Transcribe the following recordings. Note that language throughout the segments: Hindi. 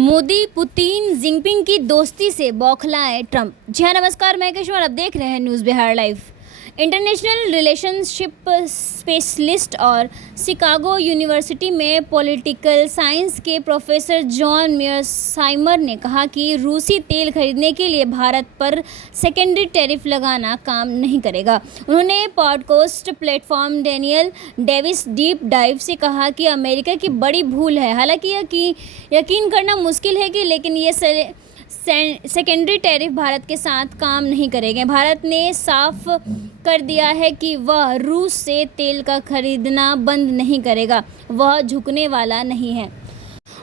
मोदी, पुतिन, जिनपिंग की दोस्ती से बौखलाए ट्रंप। जी हाँ, नमस्कार, मैं किशोर, आप देख रहे हैं news Bihar live. International relationship specialist और शिकागो यूनिवर्सिटी में पॉलिटिकल साइंस के प्रोफेसर जॉन मेयरसाइमर ने कहा कि रूसी तेल खरीदने के लिए भारत पर सेकेंडरी टैरिफ लगाना काम नहीं करेगा। उन्होंने podcast platform Daniel Davis deep dive से कहा कि अमेरिका की बड़ी भूल है। हालांकि यकीन करना मुश्किल है कि लेकिन ये सेकेंडरी टैरिफ भारत के साथ काम नहीं करेंगे। भारत ने साफ कर दिया है कि वह रूस से तेल का खरीदना बंद नहीं करेगा, वह झुकने वाला नहीं है।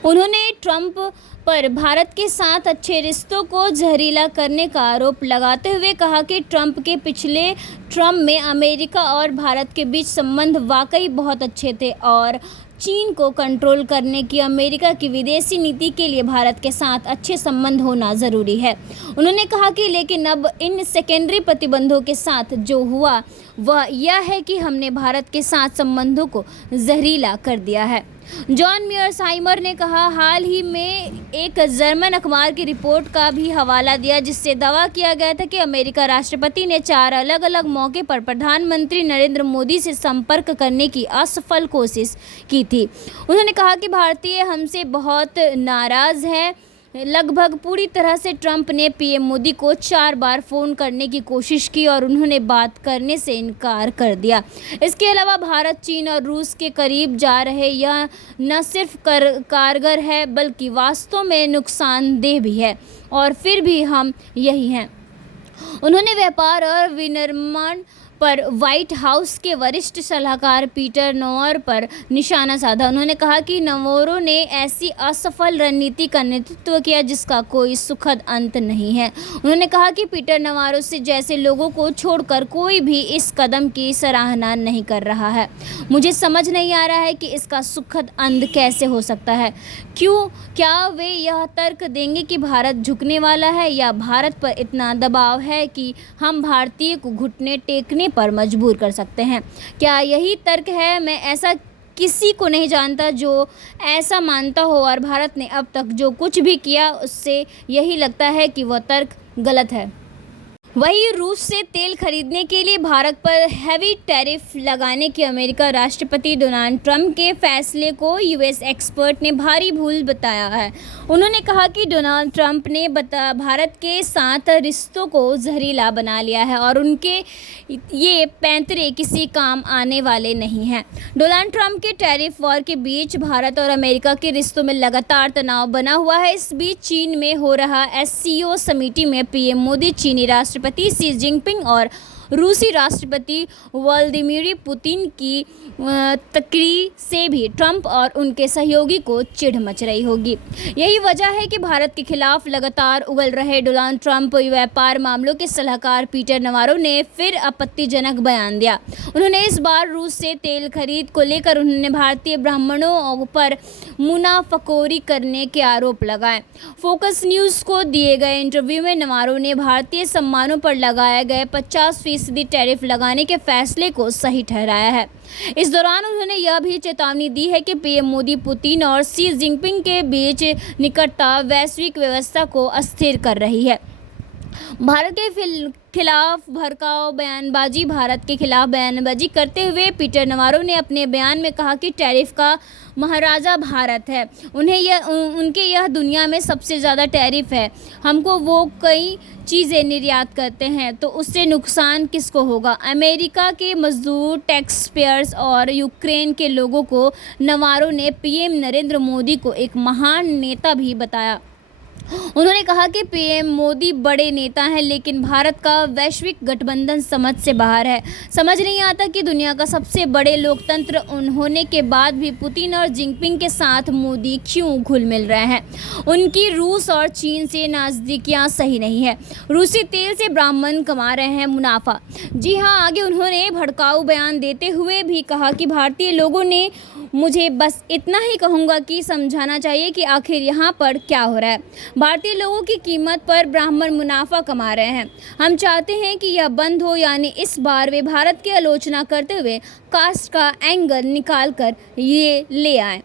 उन्होंने ट्रंप पर भारत के साथ अच्छे रिश्तों को जहरीला करने का आरोप लगाते हुए कहा कि ट्रंप के पिछले टर्म में अमेरिका और भारत के बीच संबंध वाकई बहुत अच्छे थे और चीन को कंट्रोल करने की अमेरिका की विदेशी नीति के लिए भारत के साथ अच्छे संबंध होना ज़रूरी है। उन्होंने कहा कि लेकिन अब इन सेकेंडरी प्रतिबंधों के साथ जो हुआ वह यह है कि हमने भारत के साथ संबंधों को जहरीला कर दिया है। जॉन मेयरसाइमर ने कहा, हाल ही में एक जर्मन अखबार की रिपोर्ट का भी हवाला दिया जिससे दावा किया गया था कि अमेरिका राष्ट्रपति ने 4 अलग अलग मौके पर प्रधानमंत्री नरेंद्र मोदी से संपर्क करने की असफल कोशिश की थी। उन्होंने कहा कि भारतीय हमसे बहुत नाराज़ हैं। लगभग पूरी तरह से ट्रंप ने पीएम मोदी को 4 बार फ़ोन करने की कोशिश की और उन्होंने बात करने से इनकार कर दिया। इसके अलावा भारत चीन और रूस के करीब जा रहे यह न सिर्फ कारगर है बल्कि वास्तव में नुकसानदेह भी है और फिर भी हम यही हैं। उन्होंने व्यापार और विनिर्माण पर व्हाइट हाउस के वरिष्ठ सलाहकार पीटर नवारो पर निशाना साधा। उन्होंने कहा कि नवारो ने ऐसी असफल रणनीति का नेतृत्व किया जिसका कोई सुखद अंत नहीं है। उन्होंने कहा कि पीटर नवारो से जैसे लोगों को छोड़कर कोई भी इस कदम की सराहना नहीं कर रहा है। मुझे समझ नहीं आ रहा है कि इसका सुखद अंत कैसे हो सकता है। क्या वे यह तर्क देंगे कि भारत झुकने वाला है या भारत पर इतना दबाव है कि हम भारतीय को घुटने टेकने पर मजबूर कर सकते हैं? क्या यही तर्क है? मैं ऐसा किसी को नहीं जानता जो ऐसा मानता हो और भारत ने अब तक जो कुछ भी किया उससे यही लगता है कि वह तर्क गलत है। वहीं रूस से तेल खरीदने के लिए भारत पर हैवी टैरिफ लगाने के अमेरिका राष्ट्रपति डोनाल्ड ट्रंप के फैसले को यूएस एक्सपर्ट ने भारी भूल बताया है। उन्होंने कहा कि डोनाल्ड ट्रंप ने भारत के साथ रिश्तों को जहरीला बना लिया है और उनके ये पैंतरे किसी काम आने वाले नहीं हैं। डोनाल्ड ट्रंप के टैरिफ वॉर के बीच भारत और अमेरिका के रिश्तों में लगातार तनाव बना हुआ है। इस बीच चीन में हो रहा एससीओ समिति में पीएम मोदी, चीनी राष्ट्रपति शी जिनपिंग और रूसी राष्ट्रपति व्लादिमीर पुतिन की तकरीर से भी ट्रंप और उनके सहयोगी को चिढ़ मच रही होगी। यही वजह है कि भारत के खिलाफ लगातार उगल रहे डोनाल्ड ट्रंप व्यापार मामलों के सलाहकार पीटर नवारो ने फिर आपत्तिजनक बयान दिया। उन्होंने इस बार रूस से तेल खरीद को लेकर उन्होंने भारतीय ब्राह्मणों पर मुनाफाखोरी करने के आरोप लगाए। फोकस न्यूज़ को दिए गए इंटरव्यू में नवारो ने भारतीय सामानों पर लगाए गए 50% टैरिफ लगाने के फैसले को सही ठहराया है। इस दौरान उन्होंने यह भी चेतावनी दी है कि पीएम मोदी, पुतिन और शी जिनपिंग के बीच निकटता वैश्विक व्यवस्था को अस्थिर कर रही है। भारत के खिलाफ बयानबाजी करते हुए पीटर नवारो ने अपने बयान में कहा कि टैरिफ का महाराजा भारत है। उनके यह दुनिया में सबसे ज़्यादा टैरिफ है। हमको वो कई चीज़ें निर्यात करते हैं तो उससे नुकसान किसको होगा? अमेरिका के मजदूर, टैक्स पेयर्स और यूक्रेन के लोगों को। नवारो ने पीएम नरेंद्र मोदी को एक महान नेता भी बताया। उन्होंने कहा कि पीएम मोदी बड़े नेता हैं लेकिन भारत का वैश्विक गठबंधन समझ से बाहर है। समझ नहीं आता कि दुनिया का सबसे बड़े लोकतंत्र होने के बाद भी पुतिन और जिनपिंग के साथ मोदी क्यों घुल मिल रहे हैं। उनकी रूस और चीन से नज़दीकियां सही नहीं है। रूसी तेल से ब्राह्मण कमा रहे हैं मुनाफा। जी हाँ, आगे उन्होंने भड़काऊ बयान देते हुए भी कहा कि भारतीय लोगों ने मुझे बस इतना ही कहूँगा कि समझाना चाहिए कि आखिर यहाँ पर क्या हो रहा है। भारतीय लोगों की कीमत पर ब्राह्मण मुनाफा कमा रहे हैं। हम चाहते हैं कि यह बंद हो। यानी इस बार वे भारत की आलोचना करते हुए कास्ट का एंगल निकाल कर ये ले आए।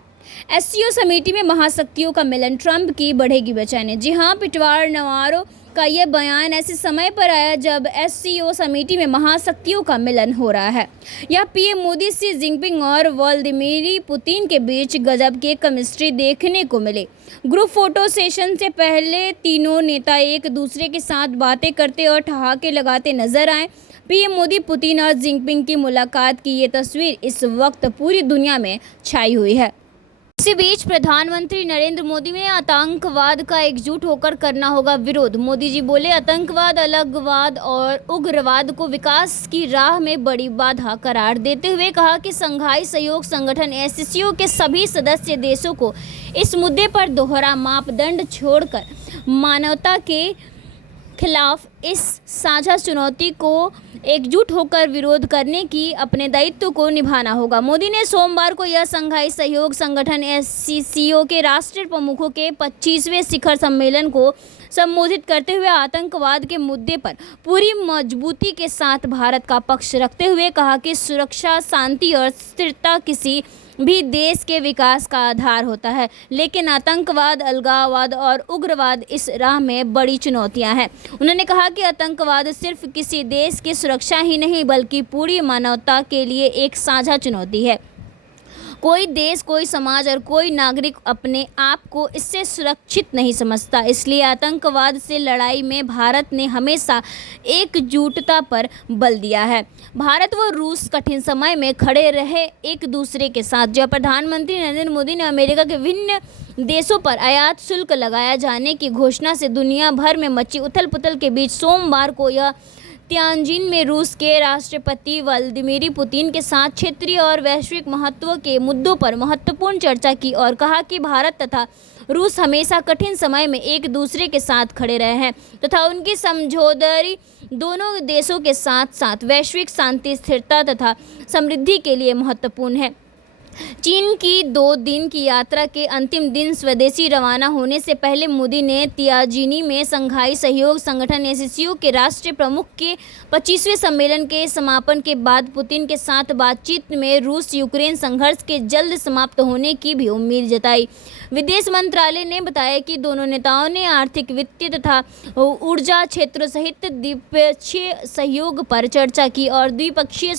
एससीओ समिति में महाशक्तियों का मिलन, ट्रंप की बढ़ेगी बेचैनी। जी हां, पिटवार नवारो का यह बयान ऐसे समय पर आया जब एससीओ समिति में महाशक्तियों का मिलन हो रहा है। यह पीएम मोदी, शी जिनपिंग और व्लादिमीर पुतिन के बीच गजब की केमिस्ट्री देखने को मिले। ग्रुप फोटो सेशन से पहले तीनों नेता एक दूसरे के साथ बातें करते और ठहाके लगाते नजर आए। पीएम मोदी, पुतिन और जिनपिंग की मुलाकात की ये तस्वीर इस वक्त पूरी दुनिया में छाई हुई है। इसी बीच प्रधानमंत्री नरेंद्र मोदी ने आतंकवाद का एकजुट होकर करना होगा विरोध। मोदी जी बोले, आतंकवाद, अलगवाद और उग्रवाद को विकास की राह में बड़ी बाधा करार देते हुए कहा कि शंघाई सहयोग संगठन एससीओ के सभी सदस्य देशों को इस मुद्दे पर दोहरा मापदंड छोड़कर मानवता के खिलाफ इस साझा चुनौती को एकजुट होकर विरोध करने की अपने दायित्व को निभाना होगा। मोदी ने सोमवार को यह शंघाई सहयोग संगठन एससीओ के राष्ट्रीय प्रमुखों के 25वें शिखर सम्मेलन को संबोधित करते हुए आतंकवाद के मुद्दे पर पूरी मजबूती के साथ भारत का पक्ष रखते हुए कहा कि सुरक्षा, शांति और स्थिरता किसी भी देश के विकास का आधार होता है, लेकिन आतंकवाद, अलगाववाद और उग्रवाद इस राह में बड़ी चुनौतियां हैं। उन्होंने कहा कि आतंकवाद सिर्फ किसी देश की सुरक्षा ही नहीं बल्कि पूरी मानवता के लिए एक साझा चुनौती है। कोई देश, कोई समाज और कोई नागरिक अपने आप को इससे सुरक्षित नहीं समझता। इसलिए आतंकवाद से लड़ाई में भारत ने हमेशा एकजुटता पर बल दिया है। भारत व रूस कठिन समय में खड़े रहे एक दूसरे के साथ। जब प्रधानमंत्री नरेंद्र मोदी ने अमेरिका के विभिन्न देशों पर आयात शुल्क लगाया जाने की घोषणा से दुनिया भर में मची उथल पुथल के बीच सोमवार को यह तियानजिन में रूस के राष्ट्रपति व्लादिमीर पुतिन के साथ क्षेत्रीय और वैश्विक महत्व के मुद्दों पर महत्वपूर्ण चर्चा की और कहा कि भारत तथा रूस हमेशा कठिन समय में एक दूसरे के साथ खड़े रहे हैं तथा उनकी समझदारी दोनों देशों के साथ साथ वैश्विक शांति, स्थिरता तथा समृद्धि के लिए महत्वपूर्ण है। चीन की 2 दिन की यात्रा के अंतिम दिन स्वदेशी रवाना होने से पहले मोदी ने तियाजिनी में शंघाई सहयोग संगठन एससीओ के राष्ट्रीय प्रमुख के 25वें सम्मेलन के समापन के बाद पुतिन के साथ बातचीत में रूस यूक्रेन संघर्ष के जल्द समाप्त होने की भी उम्मीद जताई। विदेश मंत्रालय ने बताया कि दोनों नेताओं ने आर्थिक, वित्तीय तथा ऊर्जा क्षेत्रों सहित द्विपक्षीय सहयोग पर चर्चा की और द्विपक्षीय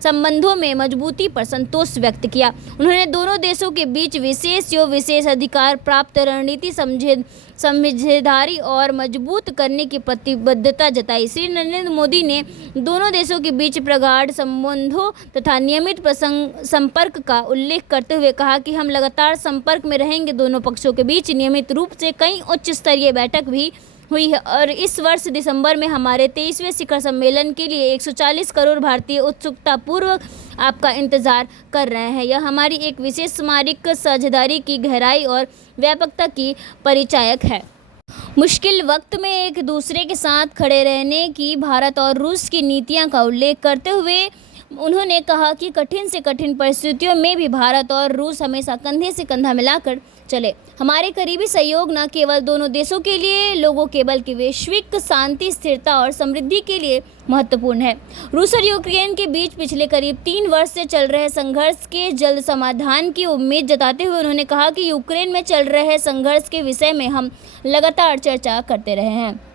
संबंधों में मजबूती पर संतोष व्यक्त किया। उन्होंने दोनों देशों के बीच विशेष अधिकार प्राप्त रणनीति समझदारी और मजबूत करने की प्रतिबद्धता जताई। श्री नरेंद्र मोदी ने दोनों देशों के बीच प्रगाढ़ संबंधों तथा नियमित संपर्क का उल्लेख करते हुए कहा कि हम लगातार संपर्क में रहेंगे। दोनों पक्षों के बीच नियमित रूप से कई उच्च स्तरीय बैठक भी हुई है और इस वर्ष दिसंबर में हमारे 23वें शिखर सम्मेलन के लिए 140 करोड़ भारतीय उत्सुकता पूर्वक आपका इंतजार कर रहे हैं। यह हमारी एक विशेष सामरिक साझेदारी की गहराई और व्यापकता की परिचायक है। मुश्किल वक्त में एक दूसरे के साथ खड़े रहने की भारत और रूस की नीतियां का उल्लेख करते हुए उन्होंने कहा कि कठिन से कठिन परिस्थितियों में भी भारत और रूस हमेशा कंधे से कंधा मिलाकर चले। हमारे करीबी सहयोग न केवल दोनों देशों के लिए लोगों के बल्कि वैश्विक शांति, स्थिरता और समृद्धि के लिए महत्वपूर्ण है। रूस और यूक्रेन के बीच पिछले करीब 3 वर्ष से चल रहे संघर्ष के जल्द समाधान की उम्मीद जताते हुए उन्होंने कहा कि यूक्रेन में चल रहे संघर्ष के विषय में हम लगातार चर्चा करते रहे हैं।